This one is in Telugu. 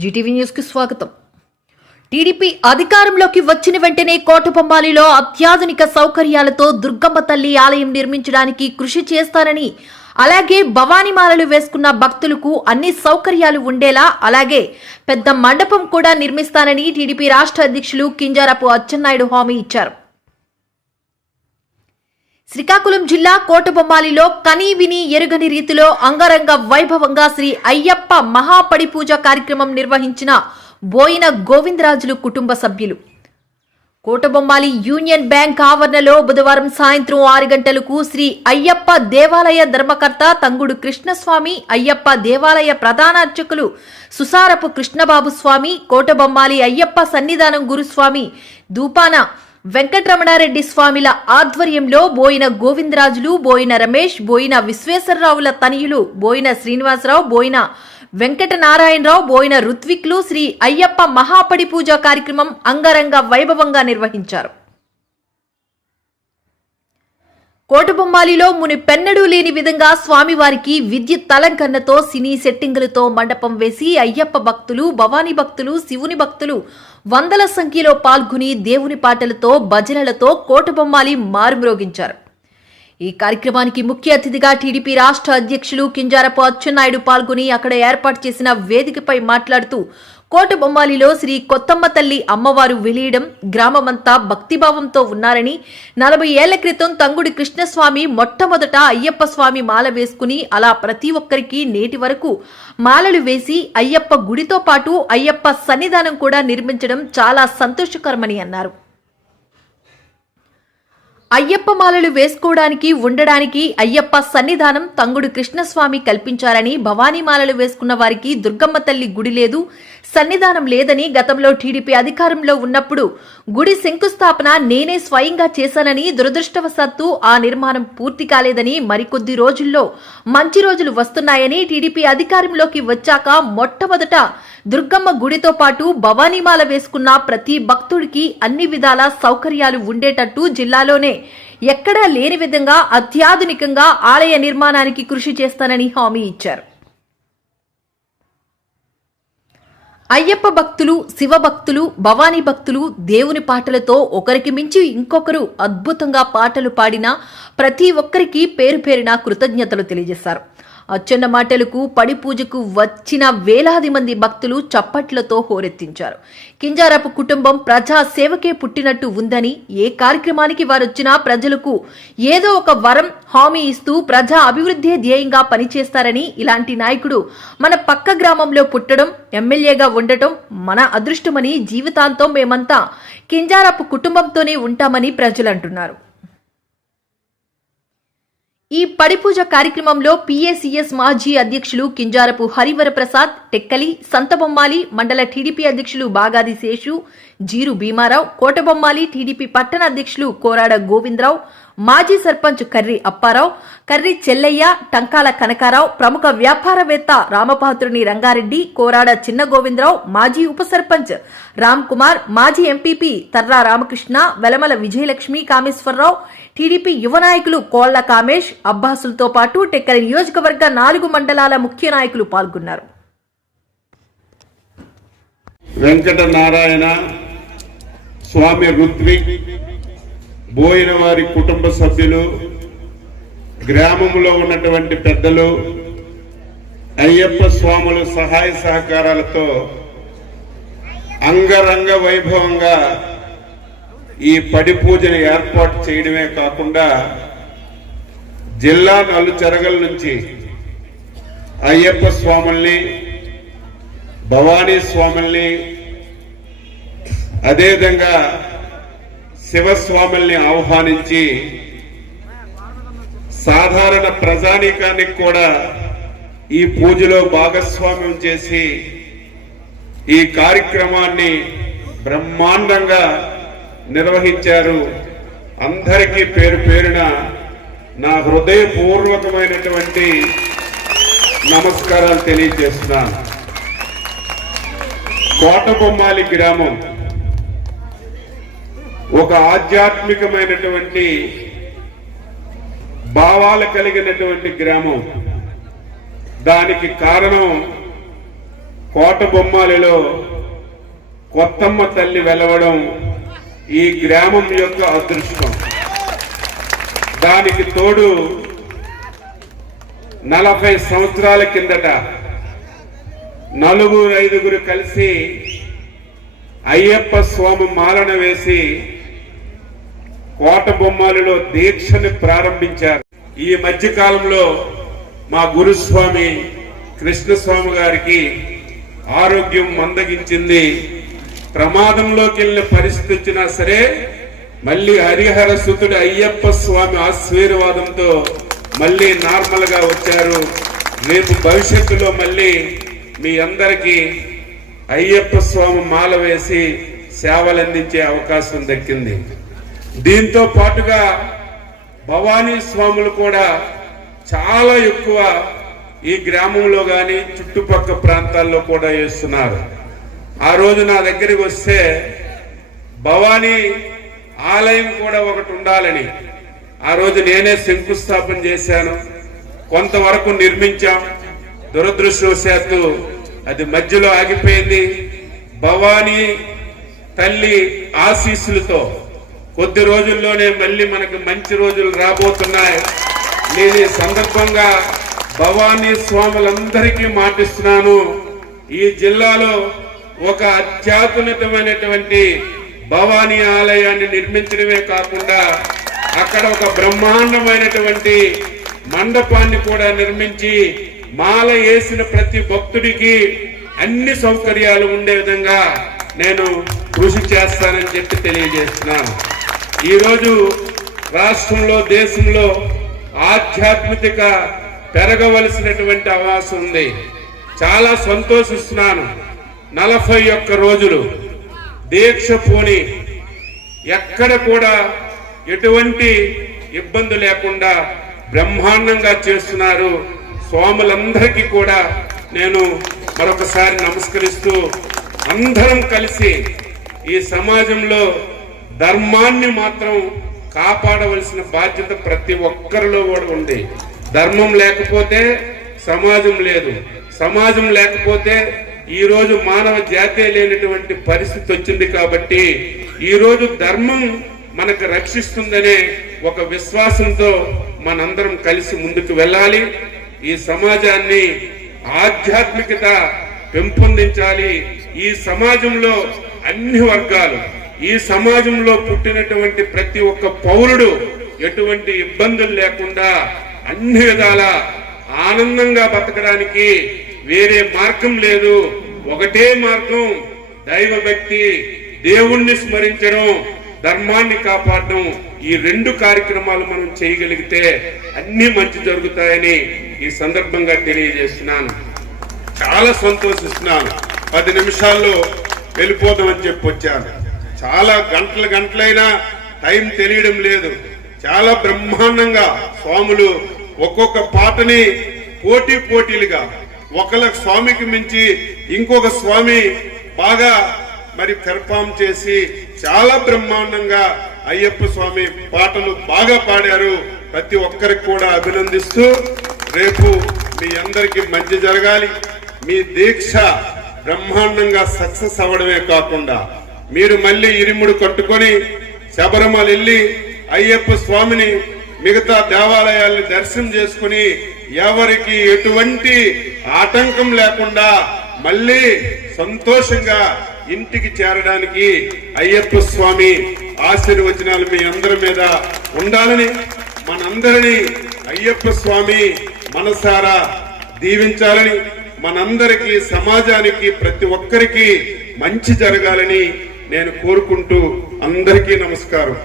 జీటీవీ న్యూస్ కి స్వాగతం. టీడీపీ అధికారంలోకి వచ్చిన వెంటనే కోటబొమ్మాలిలో అత్యాధునిక సౌకర్యాలతో దుర్గమ్మ తల్లి ఆలయం నిర్మించడానికి కృషి చేస్తారని, అలాగే భవానీమాలలు వేసుకున్న భక్తులకు అన్ని సౌకర్యాలు ఉండేలా అలాగే పెద్ద మండపం కూడా నిర్మిస్తానని టీడీపీ రాష్ట్ర అధ్యక్షులు కింజారపు అచ్చెన్నాయుడు హామీ ఇచ్చారు. శ్రీకాకుళం జిల్లా కోటబొమ్మాలిలో కనీ విని ఎరుగని రీతిలో అంగరంగ వైభవంగా శ్రీ అయ్యప్ప మహాపడి పూజ కార్యక్రమం నిర్వహించిన బోయిన గోవిందరాజులు కుటుంబ సభ్యులు. కోటబొమ్మాలి యూనియన్ బ్యాంక్ ఆవరణలో బుధవారం సాయంత్రం 6 గంటలకు శ్రీ అయ్యప్ప దేవాలయ ధర్మకర్త తంగుడు కృష్ణస్వామి, అయ్యప్ప దేవాలయ ప్రధాన అర్చకులు సుసారపు కృష్ణబాబు స్వామి, కోటబొమ్మాలి అయ్యప్ప సన్నిధానం గురుస్వామి దూపాన వెంకటరమణారెడ్డి స్వామిల ఆధ్వర్యంలో బోయిన గోవిందరాజులు, బోయిన రమేష్, బోయిన విశ్వేశ్వరరావుల తనయులు బోయిన శ్రీనివాసరావు, బోయిన వెంకట నారాయణరావు, బోయిన రుత్విక్లు శ్రీ అయ్యప్ప మహాపడి పూజ కార్యక్రమం అంగరంగ వైభవంగా నిర్వహించారు. కోటబొమ్మాలిలో మునిపెన్నడూ లేని విధంగా స్వామివారికి విద్యుత్ అలంకరణతో సినీ సెట్టింగులతో మండపం వేసి అయ్యప్ప భక్తులు, భవానీ భక్తులు, శివుని భక్తులు వందల సంఖ్యలో పాల్గొని దేవుని పాటలతో, భజనలతో కోటబొమ్మాలి మారుమ్రోగించారు. ఈ కార్యక్రమానికి ముఖ్య అతిథిగా టీడీపీ రాష్ట్ర అధ్యక్షులు కింజారపు అచ్చెన్నాయుడు పాల్గొని అక్కడ ఏర్పాటు చేసిన వేదికపై మాట్లాడుతూ కోటబొమ్మాలిలో శ్రీ కొత్తమ్మ తల్లి అమ్మవారు వెలియడం గ్రామమంతా భక్తిభావంతో ఉన్నారని, 40 ఏళ్ల క్రితం తంగుడి కృష్ణస్వామి మొట్టమొదట అయ్యప్ప స్వామి మాల వేసుకుని అలా ప్రతి ఒక్కరికి నేటి వరకు మాలలు వేసి అయ్యప్ప గుడితో పాటు అయ్యప్ప సన్నిధానం కూడా నిర్మించడం చాలా సంతోషకరమని అన్నారు. అయ్యప్ప మాలలు వేసుకోవడానికి, ఉండడానికి అయ్యప్ప సన్నిధానం తంగుడు కృష్ణస్వామి కల్పించారని, భవానీ మాలలు వేసుకున్న వారికి దుర్గమ్మ తల్లి గుడి లేదు, సన్నిధానం లేదని, గతంలో టీడీపీ అధికారంలో ఉన్నప్పుడు గుడి శంకుస్థాపన నేనే స్వయంగా చేశానని, దురదృష్టవశాత్తు ఆ నిర్మాణం పూర్తి కాలేదని, మరికొద్ది రోజుల్లో మంచి రోజులు వస్తున్నాయని, టీడీపీ అధికారంలోకి వచ్చాక మొట్టమొదట దుర్గమ్మ గుడితో పాటు భవానీమాల వేసుకున్న ప్రతి భక్తుడికి అన్ని విధాల సౌకర్యాలు ఉండేటట్టు జిల్లాలోనే ఎక్కడా లేని విధంగా అత్యాధునికంగా ఆలయ నిర్మాణానికి కృషి చేస్తానని హామీ ఇచ్చారు. అయ్యప్ప భక్తులు, శివ భక్తులు, భవానీ భక్తులు దేవుని పాటలతో ఒకరికి మించి ఇంకొకరు అద్భుతంగా పాటలు పాడినా ప్రతి ఒక్కరికి పేరు పేరున కృతజ్ఞతలు తెలియజేశారు. అచ్చెన్న మాటలకు, పడి పూజకు వచ్చిన వేలాది మంది భక్తులు చప్పట్లతో హోరెత్తించారు. కింజారపు కుటుంబం ప్రజా సేవకే పుట్టినట్టు ఉందని, ఏ కార్యక్రమానికి వారొచ్చినా ప్రజలకు ఏదో ఒక వరం హామీ ఇస్తూ ప్రజా అభివృద్ధి ధ్యేయంగా పనిచేస్తారని, ఇలాంటి నాయకుడు మన పక్క గ్రామంలో పుట్టడం, ఎమ్మెల్యేగా ఉండటం మన అదృష్టమని, జీవితాంతం మేమంతా కింజారపు కుటుంబంతోనే ఉంటామని ప్రజలు అంటున్నారు. ఈ పడిపూజ కార్యక్రమంలో పిఏసిఎస్ మాజీ అధ్యక్షులు కింజారపు హరివరప్రసాద్, టెక్కలి, సంతబొమ్మాలి మండల టీడీపీ అధ్యక్షులు బాగాది శేషు, జీరు భీమారావు, కోటబొమ్మాలి టీడీపీ పట్టణ అధ్యక్షులు కోరాడ గోవిందరావు, మాజీ సర్పంచ్ కర్రి అప్పారావు, కర్రి చెల్లయ్య, టంకాల కనకారావు, ప్రముఖ వ్యాపారవేత్త రామపాత్రుని రంగారెడ్డి, కోరాడ చిన్న గోవిందరావు, మాజీ ఉప సర్పంచ్ రామ్ కుమార్, మాజీ ఎంపీపీ తర్రా రామకృష్ణ, వెలమల విజయలక్ష్మి, కామేశ్వరరావు, టీడీపీ యువ నాయకులు కోళ్ల కామేష్, అబ్బాసులతో పాటు టెక్కలి నియోజకవర్గ 4 మండలాల ముఖ్య నాయకులు పాల్గొన్నారు. వెంకట నారాయణ స్వామి, రుత్విక్, బోయిన వారి కుటుంబ సభ్యులు, గ్రామంలో ఉన్నటువంటి పెద్దలు, అయ్యప్ప స్వాముల సహాయ సహకారాలతో అంగరంగ వైభవంగా ఈ పడి పూజను ఏర్పాటు చేయడమే కాకుండా జిల్లా నలుచెరగల నుంచి అయ్యప్ప స్వాముల్ని, భవానీ స్వాముల్ని, అదేవిధంగా శివస్వాముల్ని ఆహ్వానించి సాధారణ ప్రజానీకానికి కూడా ఈ పూజలో భాగస్వామ్యం చేసి ఈ కార్యక్రమాన్ని బ్రహ్మాండంగా నిర్వహించారు. అందరికీ పేరు పేరున నా హృదయపూర్వకమైనటువంటి నమస్కారాలు తెలియజేస్తున్నాను. కోటబొమ్మాలి గ్రామం ఒక ఆధ్యాత్మికమైనటువంటి భావాలు కలిగినటువంటి గ్రామం. దానికి కారణం కోటబొమ్మాలిలో కొత్తమ్మ తల్లి వెలవడం ఈ గ్రామం యొక్క అదృష్టం. దానికి తోడు 40 సంవత్సరాల కిందట 4-5 కలిసి అయ్యప్ప స్వామి మాలన వేసి కోటబొమ్మాలిలో దీక్షని ప్రారంభించారు. ఈ మధ్య కాలంలో మా గురుస్వామి కృష్ణస్వామి గారికి ఆరోగ్యం మందగించింది. ప్రమాదంలోకి వెళ్ళిన పరిస్థితి వచ్చినా సరే మళ్ళీ హరిహర సుతుడు అయ్యప్ప స్వామి ఆశీర్వాదంతో మళ్ళీ నార్మల్ గా వచ్చారు. రేపు భవిష్యత్తులో మళ్ళీ మీ అందరికీ అయ్యప్ప స్వామి మాల వేసి సేవలు అందించే అవకాశం దక్కింది. దీంతో పాటుగా భవానీ స్వాములు కూడా చాలా ఎక్కువ ఈ గ్రామంలో గాని చుట్టుపక్కల ప్రాంతాల్లో కూడా వేస్తున్నారు. ఆ రోజు నా దగ్గరికి వస్తే భవానీ ఆలయం కూడా ఒకటి ఉండాలని ఆ రోజు నేనే శంకుస్థాపన చేశాను. కొంతవరకు నిర్మించాం. దురదృష్టవశాత్తు అది మధ్యలో ఆగిపోయింది. భవానీ తల్లి ఆశీస్సులతో కొద్ది రోజుల్లోనే మళ్ళీ మనకు మంచి రోజులు రాబోతున్నాయి. నేను ఈ సందర్భంగా భవానీ స్వాములందరికీ మాటిస్తున్నాను, ఈ జిల్లాలో ఒక అత్యాధునికమైనటువంటి భవానీ ఆలయాన్ని నిర్మించడమే కాకుండా అక్కడ ఒక బ్రహ్మాండమైనటువంటి మండపాన్ని కూడా నిర్మించి మాల వేసిన ప్రతి భక్తుడికి అన్ని సౌకర్యాలు ఉండే విధంగా నేను కృషి చేస్తానని చెప్పి తెలియజేస్తున్నాను. ఈరోజు రాష్ట్రంలో దేశంలో ఆధ్యాత్మిక పెరగవలసినటువంటి అవకాశం ఉంది. చాలా సంతోషిస్తున్నాను. 41 రోజులు దీక్ష పూని ఎక్కడ కూడా ఎటువంటి ఇబ్బంది లేకుండా బ్రహ్మాండంగా చేస్తున్నారు. స్వాములందరికీ కూడా నేను మరొకసారి నమస్కరిస్తూ అందరం కలిసి ఈ సమాజంలో ధర్మాన్ని మాత్రం కాపాడవలసిన బాధ్యత ప్రతి ఒక్కరిలో కూడా ఉంది. ధర్మం లేకపోతే సమాజం లేదు. సమాజం లేకపోతే ఈ రోజు మానవ జాతే లేనటువంటి పరిస్థితి వచ్చింది. కాబట్టి ఈ రోజు ధర్మం మనకు రక్షిస్తుందనే ఒక విశ్వాసంతో మనందరం కలిసి ముందుకు వెళ్ళాలి. ఈ సమాజాన్ని ఆధ్యాత్మికత పెంపొందించాలి. ఈ సమాజంలో అన్ని వర్గాలు, ఈ సమాజంలో పుట్టినటువంటి ప్రతి ఒక్క పౌరుడు ఎటువంటి ఇబ్బందులు లేకుండా అన్ని విధాల ఆనందంగా బతకడానికి వేరే మార్గం లేదు. ఒకటే మార్గం, దైవభక్తి, దేవుణ్ణి స్మరించడం, ధర్మాన్ని కాపాడడం. ఈ 2 కార్యక్రమాలు మనం చేయగలిగితే అన్ని మంచి జరుగుతాయని ఈ సందర్భంగా తెలియజేస్తున్నాను. చాలా సంతోషిస్తున్నాను. 10 నిమిషాల్లో వెళ్ళిపోదామని చెప్పి వచ్చాను. చాలా గంటలైనా టైం తెలియడం లేదు. చాలా బ్రహ్మాండంగా స్వాములు ఒక్కొక్క పాటని పోటీలుగా ఒకళ్ళ స్వామికి మించి ఇంకొక స్వామి బాగా మరి పెర్ఫామ్ చేసి చాలా బ్రహ్మాండంగా అయ్యప్ప స్వామి పాటలు బాగా పాడారు. ప్రతి ఒక్కరికి కూడా అభినందిస్తూ రేపు మీ అందరికీ మంచి జరగాలి. మీ దీక్ష బ్రహ్మాండంగా సక్సెస్ అవ్వడమే కాకుండా మీరు మళ్ళీ ఇరుముడు కట్టుకొని శబరిమల వెళ్ళి అయ్యప్ప స్వామిని మిగతా దేవాలయాల్ని దర్శనం చేసుకుని ఎవరికి ఎటువంటి ఆటంకం లేకుండా మళ్ళీ సంతోషంగా ఇంటికి చేరడానికి అయ్యప్ప స్వామి ఆశీర్వచనాలు మీ అందరి మీద ఉండాలని, మనందరినీ అయ్యప్ప స్వామి మనసారా దీవించాలని, మనందరికీ సమాజానికి ప్రతి ఒక్కరికి మంచి జరగాలని నేను కోరుకుంటూ అందరికీ నమస్కారం.